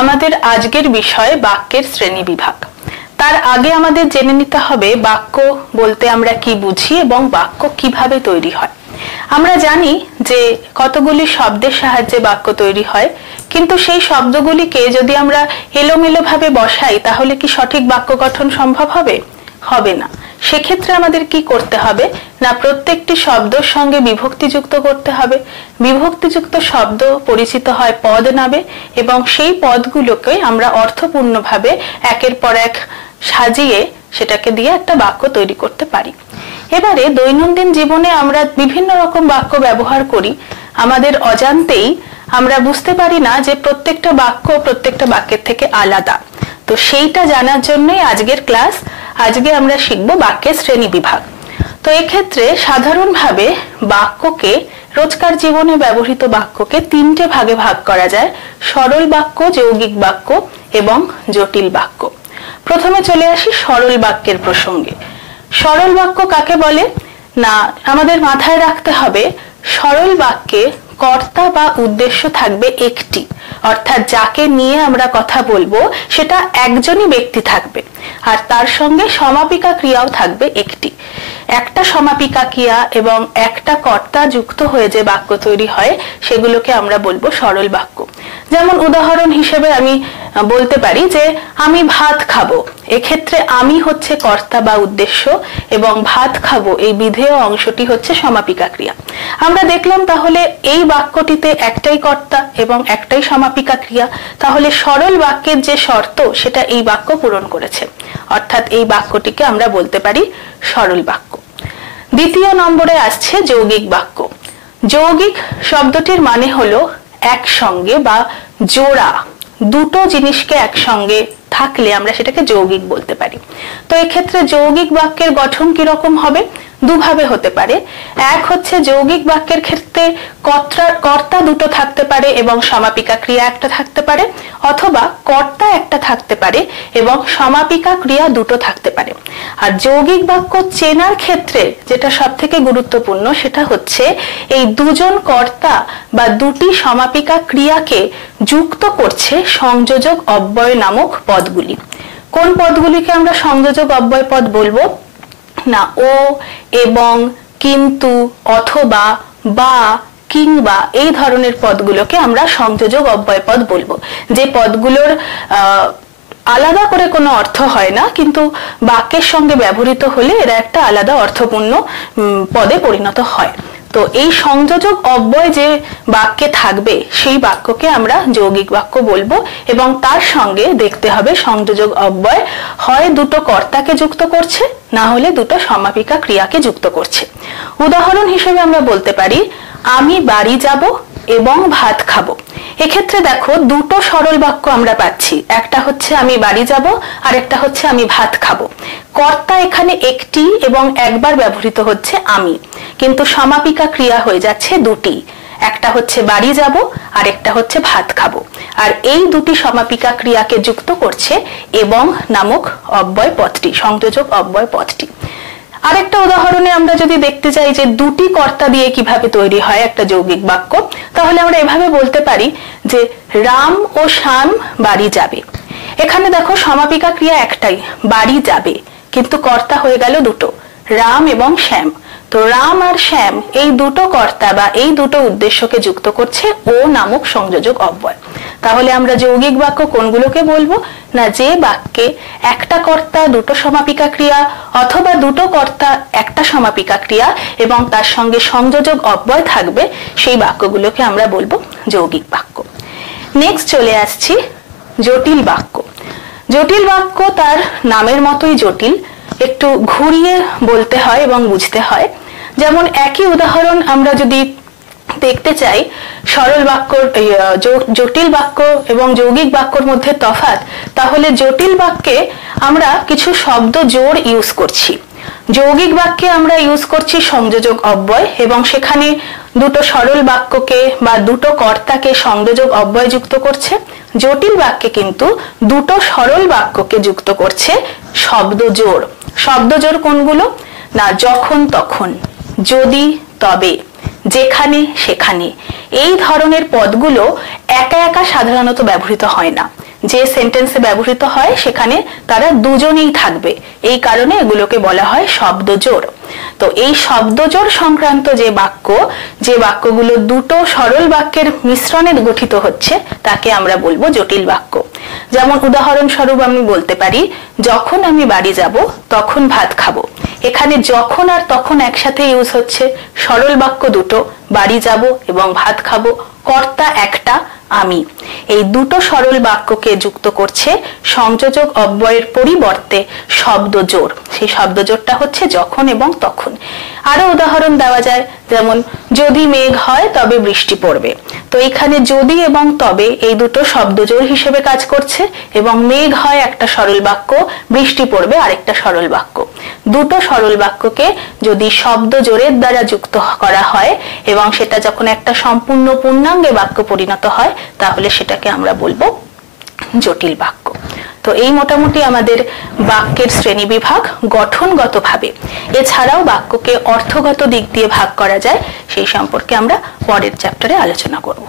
আমাদের আজকের বিষয় বাক্যের শ্রেণী বিভাগ। তার আগে আমাদের জেনে নিতে হবে বাক্য বলতে আমরা কি বুঝি এবং বাক্য কিভাবে তৈরি হয়। আমরা জানি যে কতগুলি শব্দের সাহায্যে বাক্য তৈরি হয়, কিন্তু সেই শব্দগুলিকে যদি আমরা এলোমেলোভাবে বসাই তাহলে কি সঠিক বাক্য গঠন সম্ভব হবে? হবে না। সেক্ষেত্রে আমাদের কি করতে হবে না, প্রত্যেকটি শব্দের সঙ্গে বিভক্তি যুক্ত করতে হবে। বিভক্তিযুক্ত শব্দ পরিচিত হয় পদ নামে এবং সেই পদগুলোকে আমরা অর্থপূর্ণভাবে একের পর এক সাজিয়ে সেটাকে দিয়ে একটা বাক্য তৈরি করতে পারি। এবারে দৈনন্দিন জীবনে আমরা বিভিন্ন রকম বাক্য ব্যবহার করি, আমাদের অজান্তেই আমরা বুঝতে পারি না যে প্রত্যেকটা বাক্য প্রত্যেকটা বাক্যের থেকে আলাদা। তো সেইটা জানার জন্যই আজকের ক্লাস। আজকে আমরা শিখব বাক্যের শ্রেণী বিভাগ। তো এক্ষেত্রে সাধারণভাবে বাক্যকে, রোজকার জীবনে ব্যবহৃত বাক্যকে তিনটে ভাগে ভাগ করা যায়: সরল বাক্য, যৌগিক বাক্য এবং জটিল বাক্য। প্রথমে চলে আসি সরল বাক্যের প্রসঙ্গে। সরল বাক্য কাকে বলে না, আমাদের মাথায় রাখতে হবে সরল বাক্যে কর্তা বা উদ্দেশ্য থাকবে একটি, অর্থাৎ যাকে নিয়ে আমরা কথা বলবো সেটা একজনই ব্যক্তি থাকবে, আর তার সঙ্গে সমাপিকা ক্রিয়াও থাকবে একটি। একটা সমাপিকা ক্রিয়া এবং একটা কর্তা যুক্ত হয়ে যে বাক্য তৈরি হয় সেগুলোকে আমরা বলবো সরল বাক্য। যেমন উদাহরণ হিসেবে আমি বলতে পারি যে আমি ভাত খাবো, এক্ষেত্রে আমি হচ্ছে কর্তা বা উদ্দেশ্য এবং ভাত খাবো এই বিধেয় অংশটি হচ্ছে সমাপিকা ক্রিয়া। আমরা দেখলাম তাহলে এই বাক্যটিতে একটাই কর্তা এবং একটাই সমাপিকা ক্রিয়া, তাহলে সরল বাক্যের যে শর্ত সেটা এই বাক্য পূরণ করেছে, অর্থাৎ এই বাক্যটিকে আমরা বলতে পারি সরল বাক্য। দ্বিতীয় নম্বরে আসছে যৌগিক বাক্য। যৌগিক শব্দটির মানে হলো একসঙ্গে বা জোড়া, দুটো জিনিসকে একসঙ্গে থাকলে আমরা সেটাকে যৌগিক বলতে পারি। তো এক্ষেত্রে যৌগিক বাক্যের গঠন কিরকম হবে? দুভাবে হতে পারে। এক হচ্ছে যৌগিক বাক্যের ক্ষেত্রে কর্তা দুটো থাকতে পারে এবং সমাপিকা ক্রিয়া একটা থাকতে পারে, অথবা কর্তা একটা থাকতে পারে এবং সমাপিকা ক্রিয়া দুটো থাকতে পারে। আর যৌগিক বাক্য চেনার ক্ষেত্রে যেটা সব থেকে গুরুত্বপূর্ণ সেটা হচ্ছে এই দুজন কর্তা বা দুটি সমাপিকা ক্রিয়াকে যুক্ত করছে সংযোজক অব্যয় নামক পদগুলি। কোন পদগুলিকে আমরা সংযোজক অব্যয় পদ বলবো না? ও, এবং, কিন্তু, অথবা, বা, কিংবা এই ধরনের পদগুলোকে আমরা সংযোজক অব্যয় পদ বলবো, যে পদগুলোর আলাদা করে কোনো অর্থ হয় না, কিন্তু বাক্যের সঙ্গে ব্যবহৃত হলে এরা একটা আলাদা অর্থপূর্ণ পদে পরিণত হয়। তো এই সংযোজক অব্যয় যে বাক্যে থাকবে সেই বাক্যকে আমরা যৌগিক বাক্য বলবো, এবং তার সঙ্গে দেখতে হবে সংযোজক অব্যয় হয় দুটো কর্তাকে যুক্ত করছে, না হলে দুটো সমাপিকা ক্রিয়াকে যুক্ত করছে। উদাহরণ হিসেবে আমরা বলতে পারি আমি বাড়ি যাব এবং ভাত খাবো। এক্ষেত্রে দেখো দুটো সরল বাক্য আমরা পাচ্ছি, একটা হচ্ছে আমি বাড়ি যাব আর একটা হচ্ছে আমি ভাত খাবো। কর্তা এখানে একটি এবং একবার ব্যবহৃত হচ্ছে আমি, কিন্তু সমাপিকা ক্রিয়া হয়ে যাচ্ছে দুটি, একটা হচ্ছে বাড়ি যাব আর একটা হচ্ছে ভাত খাবো। আর এই দুটি সমাপিকা ক্রিয়াকে যুক্ত করছে এবং নামক অব্যয় পদটি, সংযোজক অব্যয় পদটি। আরেকটা উদাহরণে আমরা যদি দেখতে চাই যে দুটি কর্তা দিয়ে কিভাবে তৈরি হয় একটা যৌগিক বাক্য, তাহলে আমরা এভাবে বলতে পারি যে রাম ও শ্যাম বাড়ি যাবে। এখানে দেখো সমাপিকা ক্রিয়া একটাই, বাড়ি যাবে, কিন্তু কর্তা হয়ে গেল দুটো, রাম এবং শ্যাম। তো রাম আর শ্যাম এই দুটো কর্তা বা এই দুটো উদ্দেশ্যকে যুক্ত করছে ও নামক সংযোজক অব্যয়। তাহলে আমরা যৌগিক বাক্য কোনগুলোকে বলবো না, যে বাক্যে একটা কর্তা দুটো সমাপিকা ক্রিয়া অথবা দুটো কর্তা একটা সমাপিকা ক্রিয়া এবং তার সঙ্গে সংযোজক অব্যয় থাকবে, সেই বাক্যগুলোকে আমরা বলবো যৌগিক বাক্য। নেক্সট চলে আসছি জটিল বাক্য। জটিল বাক্য তার নামের মতোই জটিল, একটু ঘুরিয়ে বলতে হয় এবং বুঝতে হয়। যেমন একই উদাহরণ আমরা যদি দেখতে চাই, সরল বাক্য, জটিল বাক্য এবং যৌগিক বাক্যর মধ্যে তফাৎ, তাহলে জটিল বাক্যে আমরা কিছু শব্দ জোড় ইউজ করছি, যৌগিক বাক্যে আমরা ইউজ করছি সংযোজক অব্যয় এবং সেখানে দুটো সরল বাক্যকে বা দুটো কর্তাকে সংযোজক অব্যয় যুক্ত করছে। জটিল বাক্যে কিন্তু দুটো সরল বাক্যকে যুক্ত করছে শব্দ জোড়। শব্দ জোড় কোনগুলো না, যখন তখন, যদি তবে, যেখানে সেখানে, এই ধরনের পদগুলো একা একা সাধারণত ব্যবহৃত হয় না, যে সেন্টেন্সে ব্যবহৃত হয় সেখানে তারা দুজনেই থাকবে, এই কারণে এগুলোকে বলা হয় শব্দজোড়। তো এই শব্দজোড় সংক্রান্ত যে বাক্যগুলো দুটো সরল বাক্যের মিশ্রণে গঠিত হচ্ছে তাকে আমরা বলবো জটিল বাক্য। যেমন উদাহরণস্বরূপ আমি বলতে পারি, যখন আমি বাড়ি যাব তখন ভাত খাবো। এখানে যখন আর তখন একসাথে ইউজ হচ্ছে, সরল বাক্য দুটো, বাড়ি যাব এবং ভাত খাবো, কর্তা একটা, আমি। এই দুটো সরল বাক্যকে যুক্ত করছে সংযোজক অব্যয়ের পরিবর্তে শব্দজোড়। সেই শব্দজোড়টা হচ্ছে যখন এবং তখন। আরো উদাহরণ দেওয়া যায়, যেমন যদি মেঘ হয় তবে বৃষ্টি পড়বে। তো এখানে যদি এবং তবে এই দুটো শব্দজোড় হিসেবে কাজ করছে এবং মেঘ হয় একটা সরল বাক্য, বৃষ্টি পড়বে আরেকটা সরল বাক্য। দুটো সরল বাক্যকে যদি শব্দজোড়ের দ্বারা যুক্ত করা হয় এবং সেটা যখন একটা সম্পূর্ণ পূর্ণাঙ্গে বাক্য পরিণত হয় তাহলে সেটাকে আমরা বলবো জটিল বাক্য। তো এই মোটামুটি আমাদের বাক্যের শ্রেণীবিভাগ গঠনগতভাবে। এছাড়াও বাক্যকে অর্থগত দিক দিয়ে ভাগ করা যায়, সেই সম্পর্কে আমরা পরের চ্যাপ্টারে আলোচনা করব।